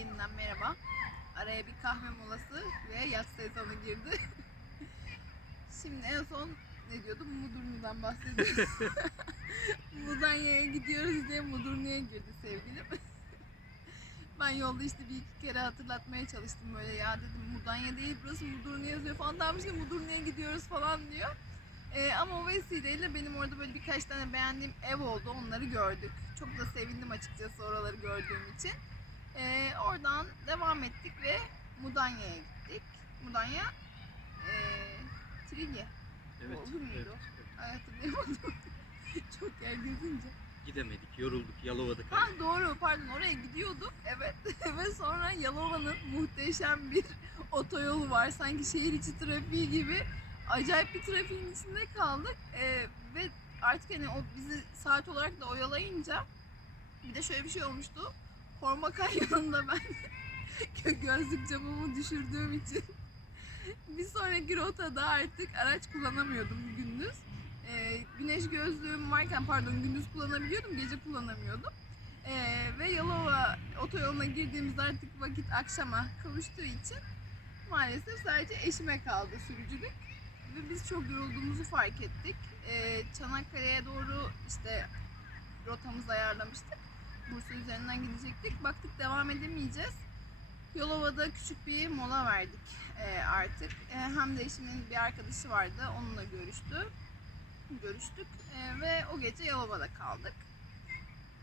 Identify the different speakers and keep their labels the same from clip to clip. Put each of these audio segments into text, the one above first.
Speaker 1: yeniden merhaba. Araya bir kahve molası ve yaz sezonu girdi. Şimdi en son ne diyordum? Mudurnu'dan bahsediyordum. Mudanya'ya gidiyoruz diye Mudurnu'ya girdi sevgilim. ben yolda işte bir iki kere hatırlatmaya çalıştım böyle ya dedim Mudanya değil burası Mudurnu yazıyor falan dermiş ki Mudurnu'ya gidiyoruz falan diyor. Ee, ama o vesileyle benim orada böyle birkaç tane beğendiğim ev oldu. Onları gördük. Çok da sevindim açıkçası oraları gördüğüm için. Ee, oradan devam ettik ve Mudanya'ya gittik. Mudanya ee, Trilye.
Speaker 2: Evet.
Speaker 1: Oldu muydu
Speaker 2: evet, evet.
Speaker 1: Ay, hatırlayamadım. Çok yer gezince.
Speaker 2: Gidemedik, yorulduk, Yalova'da
Speaker 1: Ha
Speaker 2: kaldık.
Speaker 1: doğru pardon oraya gidiyorduk. Evet. ve sonra Yalova'nın muhteşem bir otoyolu var. Sanki şehir içi trafiği gibi. Acayip bir trafiğin içinde kaldık. Ee, ve artık hani o bizi saat olarak da oyalayınca bir de şöyle bir şey olmuştu. Horma Kanyonu'nda ben gö- gözlük camımı düşürdüğüm için bir sonraki rotada artık araç kullanamıyordum gündüz. Ee, güneş gözlüğüm varken pardon gündüz kullanabiliyordum, gece kullanamıyordum. Ee, ve Yalova otoyoluna girdiğimizde artık vakit akşama kavuştuğu için maalesef sadece eşime kaldı sürücülük. Ve biz çok yorulduğumuzu fark ettik. Ee, Çanakkale'ye doğru işte rotamızı ayarlamıştık. Bursa üzerinden gidecektik. Baktık devam edemeyeceğiz. Yolova'da küçük bir mola verdik ee, artık. Ee, hem de eşimin bir arkadaşı vardı. Onunla görüştü. Görüştük Ee, ve o gece Yalova'da kaldık.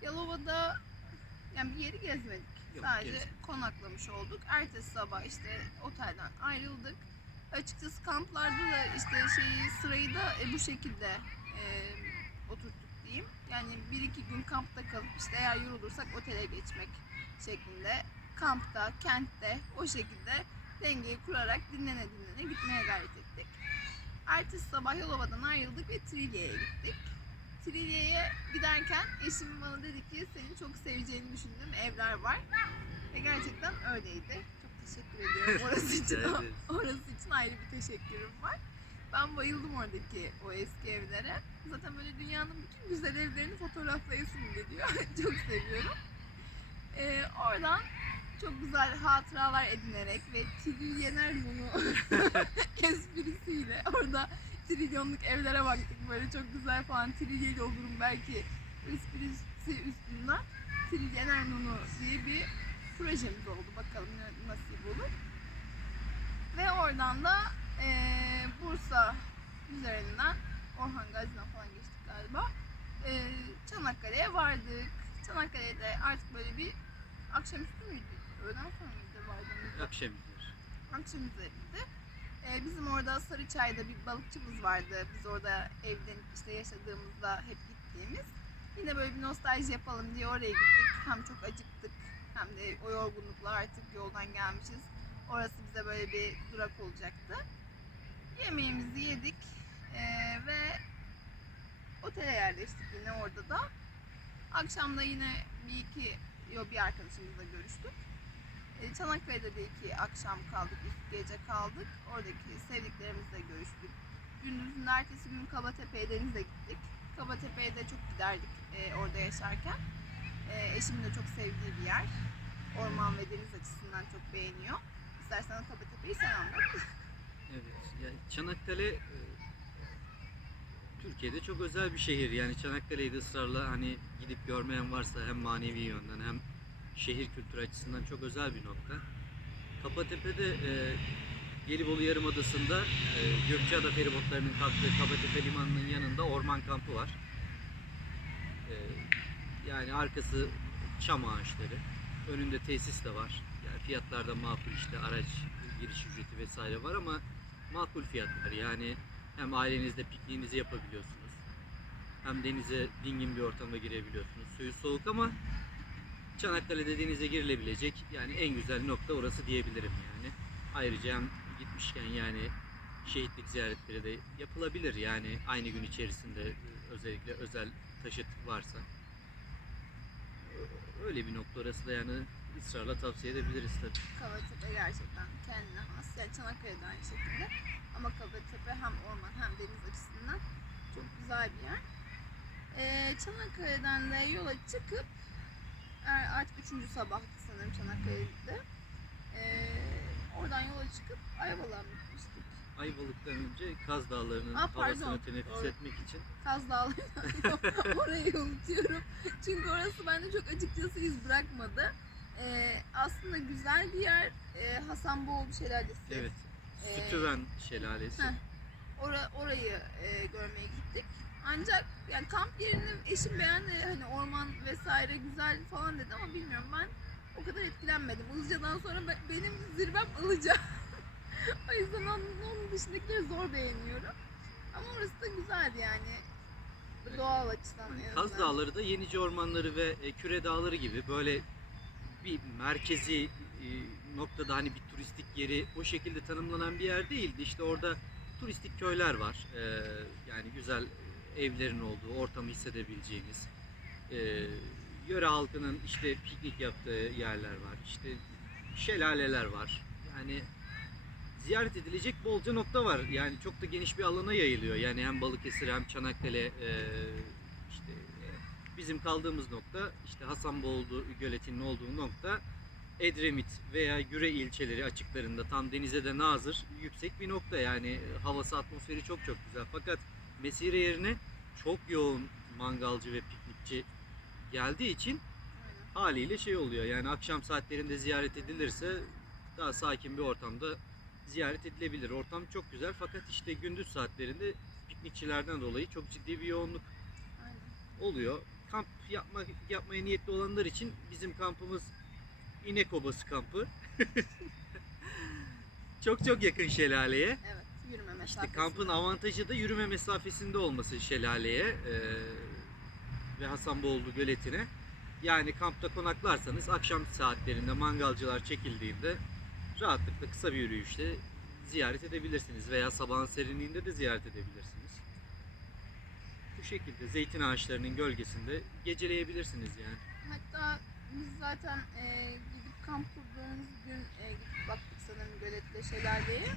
Speaker 1: Yalova'da yani bir yeri gezmedik.
Speaker 2: Yok,
Speaker 1: Sadece
Speaker 2: gezmedik.
Speaker 1: konaklamış olduk. Ertesi sabah işte otelden ayrıldık. Açıkçası kamplarda da işte şeyi sırayı da e, bu şekilde e, oturttuk diyeyim. Yani bir iki gün kampta kalıp işte eğer yorulursak otele geçmek şeklinde kampta, kentte o şekilde dengeyi kurarak dinlene dinlene gitmeye gayret ettik. Ertesi sabah Yalova'dan ayrıldık ve Trilye'ye gittik. Trilye'ye giderken eşim bana dedi ki senin çok seveceğini düşündüğüm evler var. Ve gerçekten öyleydi. Çok teşekkür ediyorum orası için. Orası için ayrı bir teşekkürüm var. Ben bayıldım oradaki o eski evlere. Zaten böyle dünyanın bütün güzel evlerini fotoğraflayasım geliyor. çok seviyorum. Ee, oradan çok güzel hatıralar edinerek ve trilyoner bunu esprisiyle orada trilyonluk evlere baktık böyle çok güzel falan trilyeli olurum belki esprisi üstünden trilyoner nunu diye bir projemiz oldu bakalım nasip olur. Ve oradan da eee, Bursa üzerinden Orhan Gazi'den falan geçtik galiba. Eee, Çanakkale'ye vardık. Çanakkale'de artık böyle bir akşamüstü müydü? Öğlen sonra mıydı vardığımızda?
Speaker 2: Akşam gidiyoruz.
Speaker 1: akşam üzerinde. Ee, bizim orada Sarıçay'da bir balıkçımız vardı. Biz orada evden işte yaşadığımızda hep gittiğimiz. Yine böyle bir nostalji yapalım diye oraya gittik. Hem çok acıktık hem de o yorgunlukla artık yoldan gelmişiz. Orası bize böyle bir durak olacaktı. Yemeğimizi yedik ee, ve otele yerleştik yine orada da. Akşam da yine bir iki, yok bir arkadaşımızla görüştük. E, Çanakkale'de de iki akşam kaldık, iki gece kaldık. Oradaki sevdiklerimizle görüştük. Gündüzün ertesi gün Kabatepe'ye denize gittik. Kabatepe'ye de çok giderdik e, orada yaşarken. E, eşimin de çok sevdiği bir yer. Orman ve deniz açısından çok beğeniyor. İstersen Kabatepe'yi sen anlat.
Speaker 2: Evet. Yani Çanakkale e, Türkiye'de çok özel bir şehir. Yani Çanakkale'yi de ısrarla hani gidip görmeyen varsa hem manevi yönden hem şehir kültürü açısından çok özel bir nokta. Kapatepe'de e, Gelibolu Yarımadası'nda e, Gökçeada feribotlarının kalktığı Kapatepe Limanı'nın yanında orman kampı var. E, yani arkası çam ağaçları. Önünde tesis de var. Yani fiyatlar da makul işte araç giriş ücreti vesaire var ama makul fiyatlar. Yani hem ailenizle pikniğinizi yapabiliyorsunuz. Hem denize dingin bir ortama girebiliyorsunuz. Suyu soğuk ama Çanakkale'de denize girilebilecek yani en güzel nokta orası diyebilirim yani. Ayrıca hem gitmişken yani şehitlik ziyaretleri de yapılabilir yani aynı gün içerisinde e, özellikle özel taşıt varsa. Öyle bir nokta orası da yani ısrarla tavsiye edebiliriz tabii.
Speaker 1: Kabatepe gerçekten kendine has. Yani Çanakkale'de aynı şekilde. Ama Kabatepe hem orman hem deniz açısından çok güzel bir yer. Ee, Çanakkale'den de yola çıkıp er- artık üçüncü sabahtı sanırım Çanakkale'de. Ee, oradan yola çıkıp Ayvalık'a gitmiştik.
Speaker 2: Ayvalık'tan önce Kaz Dağları'nın
Speaker 1: Aa, pardon.
Speaker 2: havasını teneffüs etmek için
Speaker 1: Kaz Dağları'ndan orayı unutuyorum. Çünkü orası bende çok açıkçası iz bırakmadı. Ee, aslında güzel bir yer. Ee, Hasanboğlu Şelalesi.
Speaker 2: evet
Speaker 1: Ee,
Speaker 2: Sütüven Şelalesi.
Speaker 1: heh. Ora, orayı e, görmeye gittik. Ancak yani kamp yerini eşim beğendi. Hani orman vesaire güzel falan dedi ama bilmiyorum ben o kadar etkilenmedim. Ilıca'dan sonra be- benim zirvem Ilıca. o yüzden onun, onun dışındakileri zor beğeniyorum. Ama orası da güzeldi yani. Doğal açıdan
Speaker 2: Kaz. Dağları da Yenice Ormanları ve e, Küre Dağları gibi böyle bir merkezi e, noktada hani bir turistik yeri o şekilde tanımlanan bir yer değildi. İşte orada turistik köyler var. E, yani güzel evlerin olduğu, ortamı hissedebileceğiniz. e, yöre halkının işte piknik yaptığı yerler var. İşte şelaleler var. Yani ziyaret edilecek bolca nokta var. Yani çok da geniş bir alana yayılıyor. Yani hem Balıkesir hem Çanakkale e, bizim kaldığımız nokta işte Hasanboğlu göletinin olduğu nokta Edremit veya Güre ilçeleri açıklarında tam denize de nazır yüksek bir nokta. Yani e, havası atmosferi çok çok güzel. Fakat mesire yerine çok yoğun mangalcı ve piknikçi geldiği için haliyle şey oluyor. Yani akşam saatlerinde ziyaret edilirse daha sakin bir ortamda ziyaret edilebilir. Ortam çok güzel fakat işte gündüz saatlerinde piknikçilerden dolayı çok ciddi bir yoğunluk oluyor. Kamp yapma, yapmaya niyetli olanlar için bizim kampımız İnek Obası kampı. çok çok yakın şelaleye.
Speaker 1: Evet. Yürüme
Speaker 2: İşte
Speaker 1: mesafesi.
Speaker 2: kampın avantajı da yürüme mesafesinde olması şelaleye eee, ve Hasanboğlu göletine. Yani kampta konaklarsanız akşam saatlerinde mangalcılar çekildiğinde rahatlıkla kısa bir yürüyüşte ziyaret edebilirsiniz veya sabahın serinliğinde de ziyaret edebilirsiniz. Şekilde zeytin ağaçlarının gölgesinde geceleyebilirsiniz yani.
Speaker 1: Hatta biz zaten e, gidip kamp kurduğumuz gün e, gidip baktık sanırım göletle şelaleye.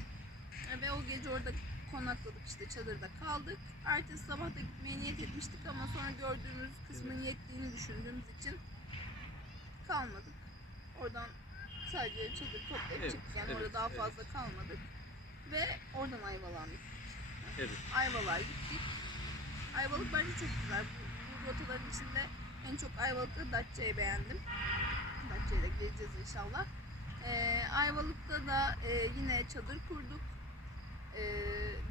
Speaker 1: E, ve o gece orada konakladık işte çadırda kaldık. Ertesi sabah da gitmeye niyet etmiştik ama sonra gördüğümüz kısmın yettiğini düşündüğümüz için kalmadık. Oradan sadece çadır toplayıp
Speaker 2: Evet,
Speaker 1: çıktık. Yani
Speaker 2: evet,
Speaker 1: orada daha
Speaker 2: evet.
Speaker 1: fazla kalmadık. Ve oradan Ayvalık'a
Speaker 2: Evet.
Speaker 1: Ayvalık'a gittik. Ayvalık bence çok güzel. Bu, bu rotaların içinde en çok Ayvalık'ta Datça'yı beğendim. Datça'ya da geleceğiz inşallah. Ee, Ayvalık'ta da e, yine çadır kurduk. Ee,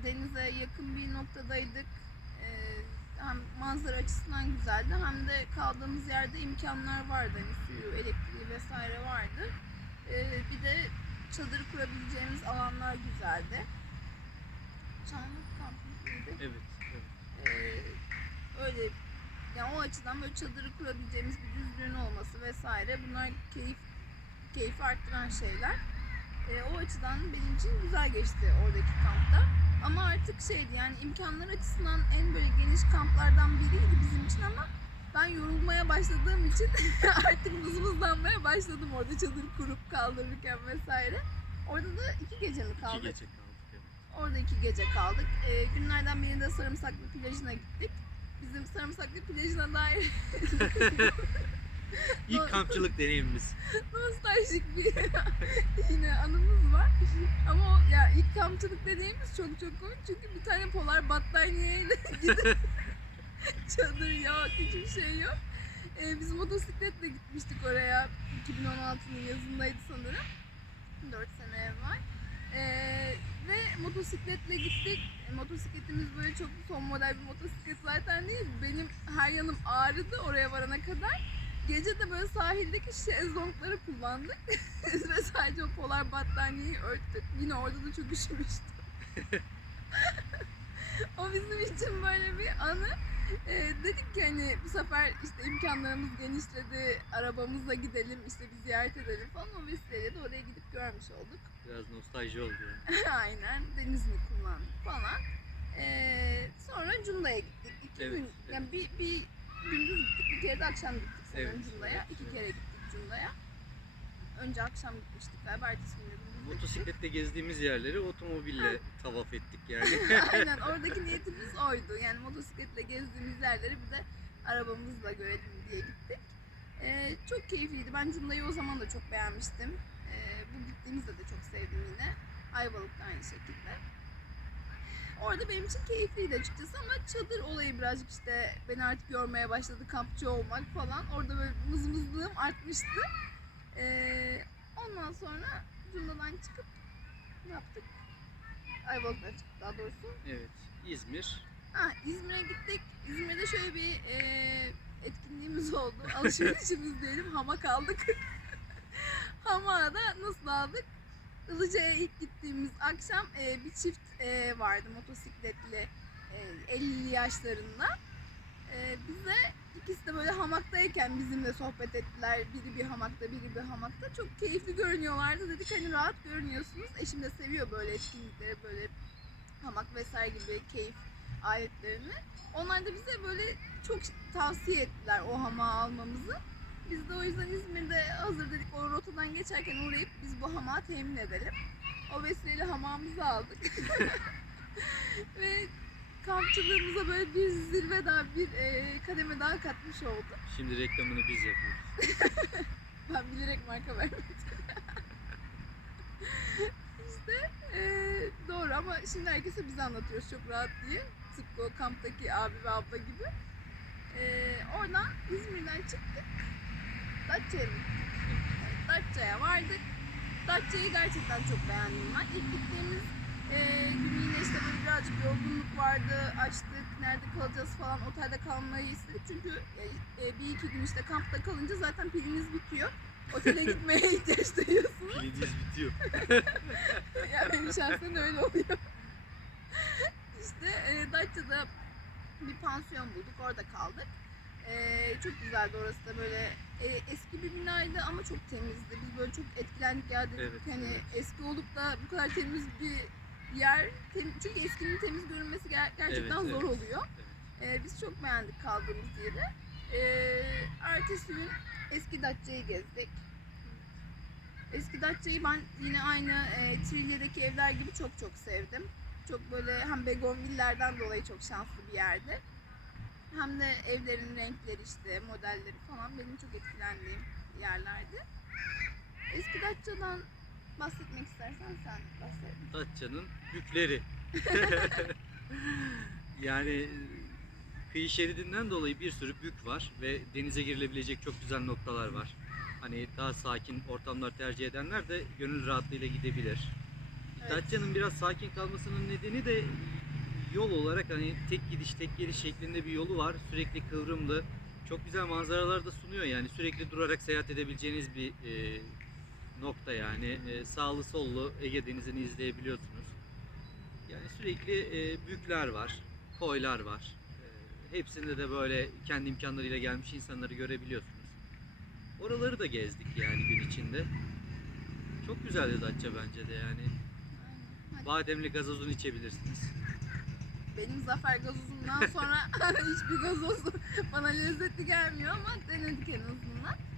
Speaker 1: denize yakın bir noktadaydık. Ee, hem manzara açısından güzeldi hem de kaldığımız yerde imkanlar vardı. Hani suyu, elektriği vesaire vardı. Ee, bir de çadır kurabileceğimiz alanlar güzeldi. Çamlık kampıydı.
Speaker 2: Evet. evet.
Speaker 1: Ee, öyle yani o açıdan böyle çadırı kurabileceğimiz bir düzlüğün olması vesaire bunlar keyif keyfi arttıran şeyler. Ee, o açıdan benim için güzel geçti oradaki kampta. Ama artık şeydi yani imkanlar açısından en böyle geniş kamplardan biriydi bizim için ama ben yorulmaya başladığım için artık mızmızlanmaya başladım orada çadır kurup kaldırırken vesaire. Orada da iki gece mi
Speaker 2: İki
Speaker 1: kaldık?
Speaker 2: gece. Evet.
Speaker 1: Orada iki gece kaldık. Ee, günlerden birinde Sarımsaklı plajına gittik. Bizim Sarımsaklı plajına dair
Speaker 2: İlk kampçılık deneyimimiz.
Speaker 1: nostaljik bir yine anımız var. Ama o ya ilk kampçılık dediğimiz çok çok komik çünkü bir tane polar battaniyeyle gidip çadır yok, hiçbir şey yok. Ee, biz motosikletle gitmiştik oraya. 2016'nın yazındaydı sanırım. 4 sene evvel. Ee, ve motosikletle gittik. E, motosikletimiz böyle çok son model bir motosiklet zaten değil. Benim her yanım ağrıdı oraya varana kadar. Gece de böyle sahildeki şezlongları kullandık. ve sadece o polar battaniyeyi örttük. Yine orada da çok üşümüştüm. o bizim için böyle bir anı. Ee, dedik ki hani bu sefer işte imkanlarımız genişledi, arabamızla gidelim, işte bir ziyaret edelim falan. O vesileyle de oraya gidip görmüş olduk.
Speaker 2: Biraz nostalji oldu yani.
Speaker 1: Aynen denizini kullandık falan. Ee, sonra Cunda'ya gittik. İki
Speaker 2: Evet,
Speaker 1: gün,
Speaker 2: evet.
Speaker 1: yani bir, bir gündüz gittik, bir kere de akşam gittik sanırım
Speaker 2: Evet,
Speaker 1: Cunda'ya.
Speaker 2: evet,
Speaker 1: İki
Speaker 2: evet.
Speaker 1: kere gittik Cunda'ya. Önce akşam gitmiştik galiba, ertesi gün
Speaker 2: Motosikletle gezdiğimiz yerleri otomobille tavaf ettik yani.
Speaker 1: Aynen oradaki niyetimiz oydu. Yani motosikletle gezdiğimiz yerleri bir de arabamızla görelim diye gittik. Ee, çok keyifliydi. Ben Cunda'yı o zaman da çok beğenmiştim. Ee, bu gittiğimizde de çok sevdim yine. Ayvalık'ta aynı şekilde. Orada benim için keyifliydi açıkçası ama çadır olayı birazcık işte beni artık yormaya başladı. Kampçı olmak falan. Orada böyle mızmızlığım artmıştı. Ee, ondan sonra Cunda'dan çıkıp ne yaptık? Ayvalık'tan çıktık daha doğrusu.
Speaker 2: Evet. İzmir.
Speaker 1: Ha, İzmir'e gittik. İzmir'de şöyle bir e, etkinliğimiz oldu. Alışverişimiz diyelim. Hamak aldık. Hamağı da nasıl aldık? Ilıca'ya ilk gittiğimiz akşam e, bir çift e, vardı motosikletli e, 50'li yaşlarında. E, bize ikisi de böyle hamaktayken bizimle sohbet ettiler. Biri bir hamakta, biri bir hamakta. Çok keyifli görünüyorlardı. Dedik hani rahat görünüyorsunuz. Eşim de seviyor böyle etkinlikleri, böyle hamak vesaire gibi keyif aletlerini. Onlar da bize böyle çok tavsiye ettiler o hamağı almamızı. Biz de o yüzden İzmir'de hazır dedik o rotadan geçerken uğrayıp biz bu hamağı temin edelim. O vesileyle hamamımızı aldık. Ve kampçılığımıza böyle bir zirve daha, bir e, kademe daha katmış oldu.
Speaker 2: Şimdi reklamını biz yapıyoruz.
Speaker 1: Ben bilerek marka vermedim. işte eee, doğru ama şimdi herkese biz anlatıyoruz çok rahat diye. Tıpkı o kamptaki abi ve abla gibi. Eee, oradan İzmir'den çıktık. Datça'ya mı gittik? Datça'ya vardık. Datça'yı gerçekten çok beğendim ben. İlk gittiğimiz eee gün yine işte böyle birazcık yorgunluk vardı. Açtık, nerede kalacağız falan otelde kalmayı istedik. Çünkü e, e, bir iki gün işte kampta kalınca zaten piliniz bitiyor. Otele gitmeye ihtiyaç duyuyorsunuz.
Speaker 2: Piliniz bitiyor.
Speaker 1: ya benim şahsen öyle oluyor. işte e, Datça'da bir pansiyon bulduk. Orada kaldık. E, çok güzeldi orası da böyle e, eski bir binaydı ama çok temizdi. Biz böyle çok etkilendik ya dedik
Speaker 2: Evet,
Speaker 1: hani
Speaker 2: evet.
Speaker 1: eski olup da bu kadar temiz bir yer tem- çünkü eskinin temiz görünmesi ger- gerçekten
Speaker 2: Evet,
Speaker 1: zor
Speaker 2: evet.
Speaker 1: oluyor. Ee, biz çok beğendik kaldığımız yeri. Ee, ertesi gün eski Datça'yı gezdik. Eski Datça'yı ben yine aynı e, Trilya'daki evler gibi çok çok sevdim. Çok böyle hem begonvillerden dolayı çok şanslı bir yerdi. Hem de evlerin renkleri işte modelleri falan benim çok etkilendiğim yerlerdi. Eski Datça'dan bahsetmek istersen sen bahset.
Speaker 2: Datça'nın bükleri. yani kıyı şeridinden dolayı bir sürü bük var ve denize girilebilecek çok güzel noktalar var. Hani daha sakin ortamlar tercih edenler de gönül rahatlığıyla gidebilir.
Speaker 1: Evet.
Speaker 2: Datça'nın biraz sakin kalmasının nedeni de yol olarak hani tek gidiş tek geliş şeklinde bir yolu var. Sürekli kıvrımlı. Çok güzel manzaralar da sunuyor yani sürekli durarak seyahat edebileceğiniz bir e, nokta yani. E, sağlı sollu Ege Denizi'ni izleyebiliyorsunuz. Yani sürekli e, bükler var, koylar var. E, hepsinde de böyle kendi imkanlarıyla gelmiş insanları görebiliyorsunuz. Oraları da gezdik yani gün içinde. Çok güzeldi Datça bence de yani.
Speaker 1: Aynen.
Speaker 2: Bademli gazozunu içebilirsiniz.
Speaker 1: Benim zafer gazozumdan sonra hiçbir gazoz bana lezzetli gelmiyor ama denedik en azından.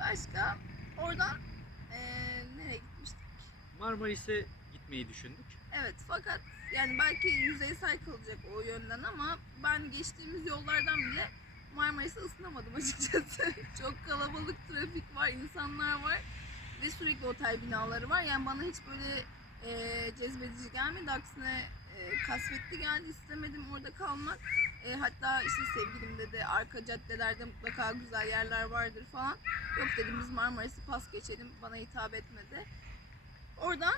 Speaker 1: Başka oradan ee, nereye gitmiştik?
Speaker 2: Marmaris'e gitmeyi düşündük.
Speaker 1: Evet fakat yani belki yüzeysel kalacak o yönden ama ben geçtiğimiz yollardan bile Marmaris'e ısınamadım açıkçası. Çok kalabalık trafik var, insanlar var ve sürekli otel binaları var. Yani bana hiç böyle e, cezbedici gelmedi. Aksine e, kasvetli geldi. İstemedim orada kalmak. E, hatta işte sevgilimde de arka caddelerde mutlaka güzel yerler vardır falan. Yok dedim biz Marmaris'i pas geçelim. Bana hitap etmedi. Oradan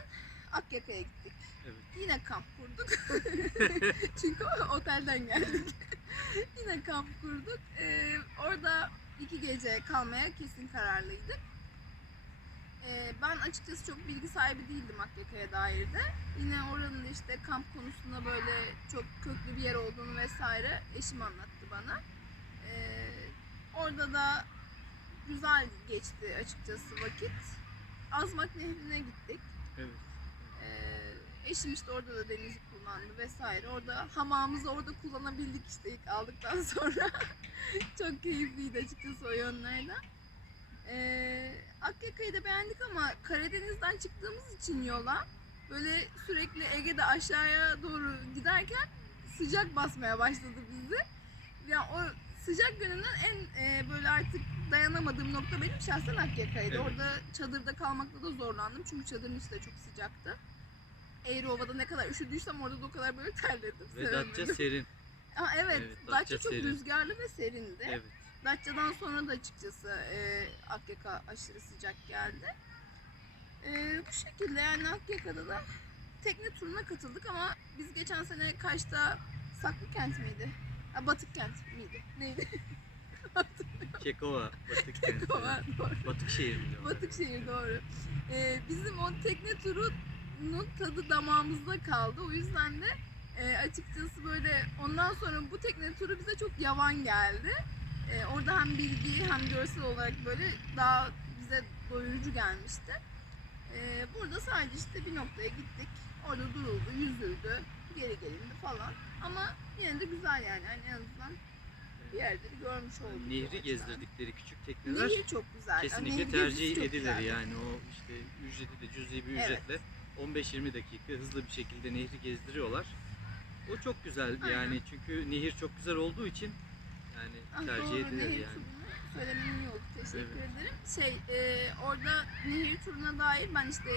Speaker 1: Akyaka'ya gittik.
Speaker 2: Evet.
Speaker 1: Yine kamp kurduk. Çünkü otelden geldik. Yine kamp kurduk. Ee, orada iki gece kalmaya kesin kararlıydık. Ee, ben açıkçası çok bilgi sahibi değildim Akyaka'ya dair de. Yine oranın işte kamp konusunda böyle çok köklü bir yer olduğunu vesaire eşim anlattı bana. Ee, orada da güzel geçti açıkçası vakit. Azmak Nehri'ne gittik.
Speaker 2: Evet.
Speaker 1: Ee, eşim işte orada da denizi kullandı vesaire. Orada hamamımızı orada kullanabildik işte ilk aldıktan sonra. Çok keyifliydi açıkçası o yönlerden. Ee, Akyaka'yı da beğendik ama Karadeniz'den çıktığımız için yola böyle sürekli Ege'de aşağıya doğru giderken sıcak basmaya başladı bizi. Yani o sıcak gününden en e, böyle artık dayanamadığım nokta benim şahsen Akyaka'ydı.
Speaker 2: Evet.
Speaker 1: Orada çadırda kalmakta da zorlandım çünkü çadırın içi de çok sıcaktı. Eğriova'da ne kadar üşüdüysem orada da o kadar böyle terledim.
Speaker 2: Ve Datça serin.
Speaker 1: Aa, evet,
Speaker 2: Evet,
Speaker 1: Datça,
Speaker 2: Datça
Speaker 1: çok
Speaker 2: serin.
Speaker 1: rüzgarlı ve serindi.
Speaker 2: Evet.
Speaker 1: Datça'dan sonra da açıkçası e, Akyaka aşırı sıcak geldi. E, bu şekilde yani Akyaka'da da tekne turuna katıldık ama biz geçen sene Kaş'ta Saklıkent miydi? Ha, Batık kent miydi? Neydi?
Speaker 2: Kekova, Batık kenti.
Speaker 1: Kova, doğru.
Speaker 2: Batık şehir mi diyorlar?
Speaker 1: Batıkşehir doğru. E, bizim o tekne turunun tadı damağımızda kaldı. O yüzden de e, açıkçası böyle ondan sonra bu tekne turu bize çok yavan geldi. E, orada hem bilgi hem görsel olarak böyle daha bize doyurucu gelmişti. E, burada sadece işte bir noktaya gittik. Orada duruldu, yüzüldü, geri gelindi falan. Ama yine de güzel yani. yani en azından bir yerleri görmüş olduk. o
Speaker 2: Nehri gezdirdikleri küçük tekneler
Speaker 1: Nehir çok güzel. Yani
Speaker 2: kesinlikle
Speaker 1: nehir
Speaker 2: tercih
Speaker 1: çok
Speaker 2: edilir
Speaker 1: güzel.
Speaker 2: yani o işte ücreti de cüzi bir
Speaker 1: Evet.
Speaker 2: ücretle 15-20 dakika hızlı bir şekilde nehri gezdiriyorlar. O çok güzel
Speaker 1: Aynen.
Speaker 2: yani çünkü nehir çok güzel olduğu için yani
Speaker 1: Ah,
Speaker 2: tercih edilir yani.
Speaker 1: söylemenin iyi oldu. Teşekkür
Speaker 2: Evet.
Speaker 1: ederim. Şey, e, orada nehir turuna dair ben işte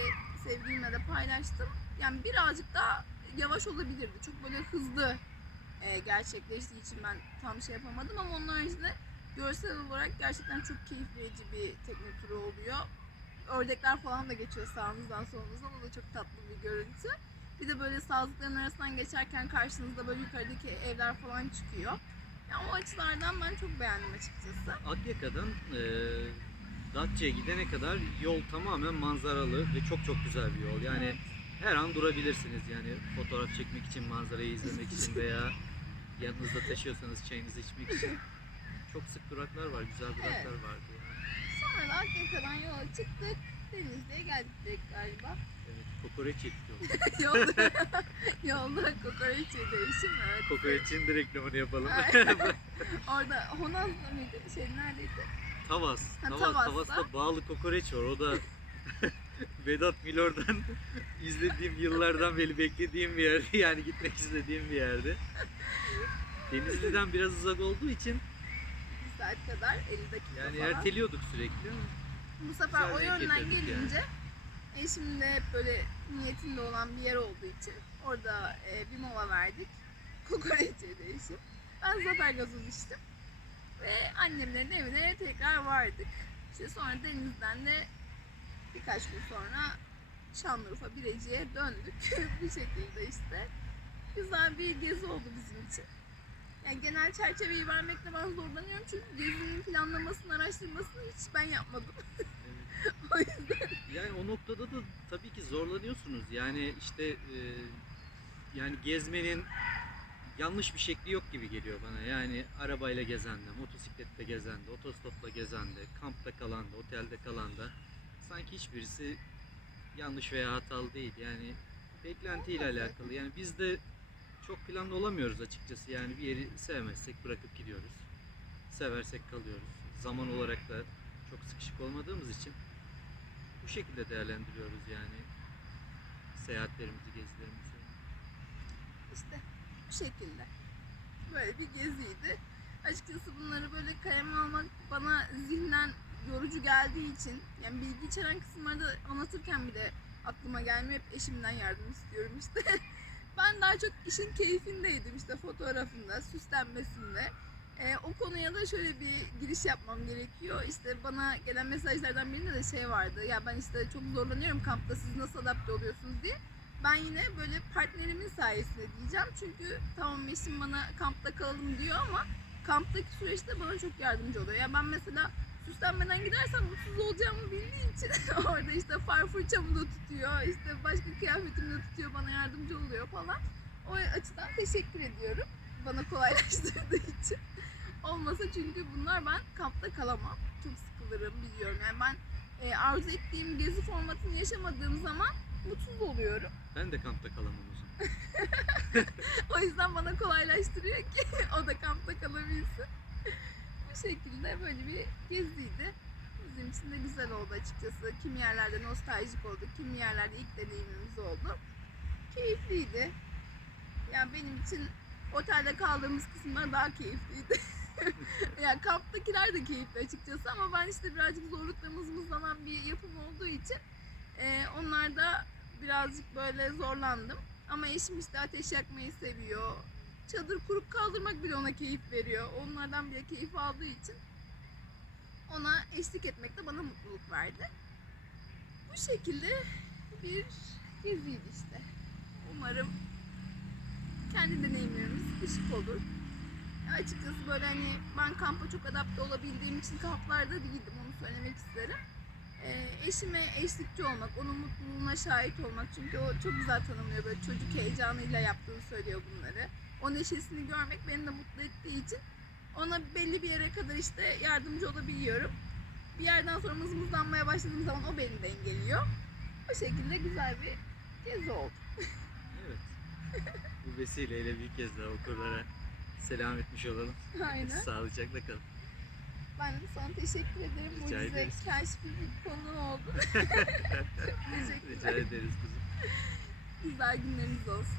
Speaker 1: sevgilimle de paylaştım. Yani birazcık daha yavaş olabilirdi. Çok böyle hızlı e, gerçekleştiği için ben tam şey yapamadım ama onun haricinde görsel olarak gerçekten çok keyif verici bir tekne turu oluyor. Ördekler falan da geçiyor sağımızdan solumuzdan. O da çok tatlı bir görüntü. Bir de böyle sazlıkların arasından geçerken karşınızda böyle yukarıdaki evler falan çıkıyor. Yani o açılardan ben çok beğendim açıkçası.
Speaker 2: Akyaka'dan e, Datça'ya gidene kadar yol tamamen manzaralı ve çok çok güzel bir yol. Yani
Speaker 1: Evet.
Speaker 2: her an durabilirsiniz yani fotoğraf çekmek için, manzarayı izlemek için veya yanınızda taşıyorsanız çayınızı içmek için. Çok sık duraklar var, güzel duraklar
Speaker 1: Evet.
Speaker 2: vardı yani.
Speaker 1: Sonra da Akyaka'dan yola çıktık. Denizli'ye geldik galiba.
Speaker 2: Kokoreç yedik yolda.
Speaker 1: yolda, kokoreç değişim evet.
Speaker 2: Kokoreçin de reklamını yapalım.
Speaker 1: Orada Honaz'da mıydı? Şey neredeydi?
Speaker 2: Tavas.
Speaker 1: Ha,
Speaker 2: Tavas
Speaker 1: Tavas'ta.
Speaker 2: Tavas'ta bağlı kokoreç var. O da Vedat Milor'dan izlediğim yıllardan beri beklediğim bir yerde. Yani gitmek istediğim bir yerde. Denizli'den biraz uzak olduğu için
Speaker 1: Bir saat kadar 50 dakika
Speaker 2: yani
Speaker 1: falan.
Speaker 2: erteliyorduk sürekli.
Speaker 1: Bu sefer
Speaker 2: Güzel
Speaker 1: o yönden
Speaker 2: getirdik yani.
Speaker 1: gelince eşim de hep böyle niyetinde olan bir yer olduğu için orada e, bir mola verdik. Kokoreç yedi. Ben zafer gazoz içtim. Ve annemlerin evine tekrar vardık. İşte sonra denizden de birkaç gün sonra Şanlıurfa Birecik'e döndük. Bu şekilde işte. Güzel bir gezi oldu bizim için. Yani genel çerçeveyi vermekte ben zorlanıyorum çünkü gezinin planlamasını, araştırmasını hiç ben yapmadım.
Speaker 2: Yani o noktada da tabii ki zorlanıyorsunuz. Yani işte e, yani gezmenin yanlış bir şekli yok gibi geliyor bana. Yani arabayla gezen de, motosikletle gezen de, otostopla gezen de, kampta kalan da, otelde kalan da sanki hiçbirisi yanlış veya hatalı değil. Yani beklentiyle alakalı. Yani biz de çok planlı olamıyoruz açıkçası. Yani bir yeri sevmezsek bırakıp gidiyoruz. Seversek kalıyoruz. Zaman olarak da çok sıkışık olmadığımız için bu şekilde değerlendiriyoruz yani seyahatlerimizi, gezilerimizi.
Speaker 1: işte bu şekilde. Böyle bir geziydi. Açıkçası bunları böyle kaleme almak bana zihnen yorucu geldiği için yani bilgi içeren kısımlarda anlatırken bile aklıma gelmiyor. Hep eşimden yardım istiyorum işte. ben daha çok işin keyfindeydim işte fotoğrafında, süslenmesinde. Ee, o konuya da şöyle bir giriş yapmam gerekiyor. İşte bana gelen mesajlardan birinde de şey vardı. Ya ben işte çok zorlanıyorum kampta siz nasıl adapte oluyorsunuz diye. Ben yine böyle partnerimin sayesinde diyeceğim. Çünkü tamam eşim bana kampta kalalım diyor ama kamptaki süreçte bana çok yardımcı oluyor. Ya ben mesela süslenmeden gidersem mutsuz olacağımı bildiği için orada işte far fırçamı da tutuyor, işte başka kıyafetimi de tutuyor, bana yardımcı oluyor falan. O açıdan teşekkür ediyorum bana kolaylaştırdığı için. Olmasa çünkü bunlar ben kampta kalamam. Çok sıkılırım biliyorum. Yani ben e, arzu ettiğim gezi formatını yaşamadığım zaman mutsuz oluyorum.
Speaker 2: Ben de kampta kalamam o zaman.
Speaker 1: O yüzden bana kolaylaştırıyor ki o da kampta kalabilsin. Bu şekilde böyle bir geziydi. Bizim için de güzel oldu açıkçası. Kimi yerlerde nostaljik oldu, kimi yerlerde ilk deneyimimiz oldu. Keyifliydi. Yani benim için otelde kaldığımız kısımlar daha keyifliydi. yani kamptakiler de keyifli açıkçası ama ben işte birazcık zorluklarımız mızlanan bir yapım olduğu için e, onlarda birazcık böyle zorlandım. Ama eşim işte ateş yakmayı seviyor. Çadır kurup kaldırmak bile ona keyif veriyor. Onlardan bile keyif aldığı için ona eşlik etmek de bana mutluluk verdi. Bu şekilde bir geziydi işte. Umarım kendi deneyimlerimiz ışık olur. Açıkçası böyle hani ben kampa çok adapte olabildiğim için kamplarda değildim onu söylemek isterim. Ee, eşime eşlikçi olmak, onun mutluluğuna şahit olmak çünkü o çok güzel tanımlıyor böyle çocuk heyecanıyla yaptığını söylüyor bunları. O neşesini görmek beni de mutlu ettiği için ona belli bir yere kadar işte yardımcı olabiliyorum. Bir yerden sonra mızmızlanmaya başladığım zaman o beni dengeliyor. O şekilde güzel bir gezi oldu.
Speaker 2: Evet. Bu vesileyle bir kez daha okurlara selam etmiş olalım.
Speaker 1: Aynen.
Speaker 2: Sağlıcakla kalın.
Speaker 1: Ben de sana teşekkür ederim.
Speaker 2: Rica
Speaker 1: Mucize
Speaker 2: ederiz.
Speaker 1: keşfi bir konu oldu. Çok
Speaker 2: Rica
Speaker 1: teşekkürler.
Speaker 2: ederiz kızım.
Speaker 1: Güzel günleriniz olsun.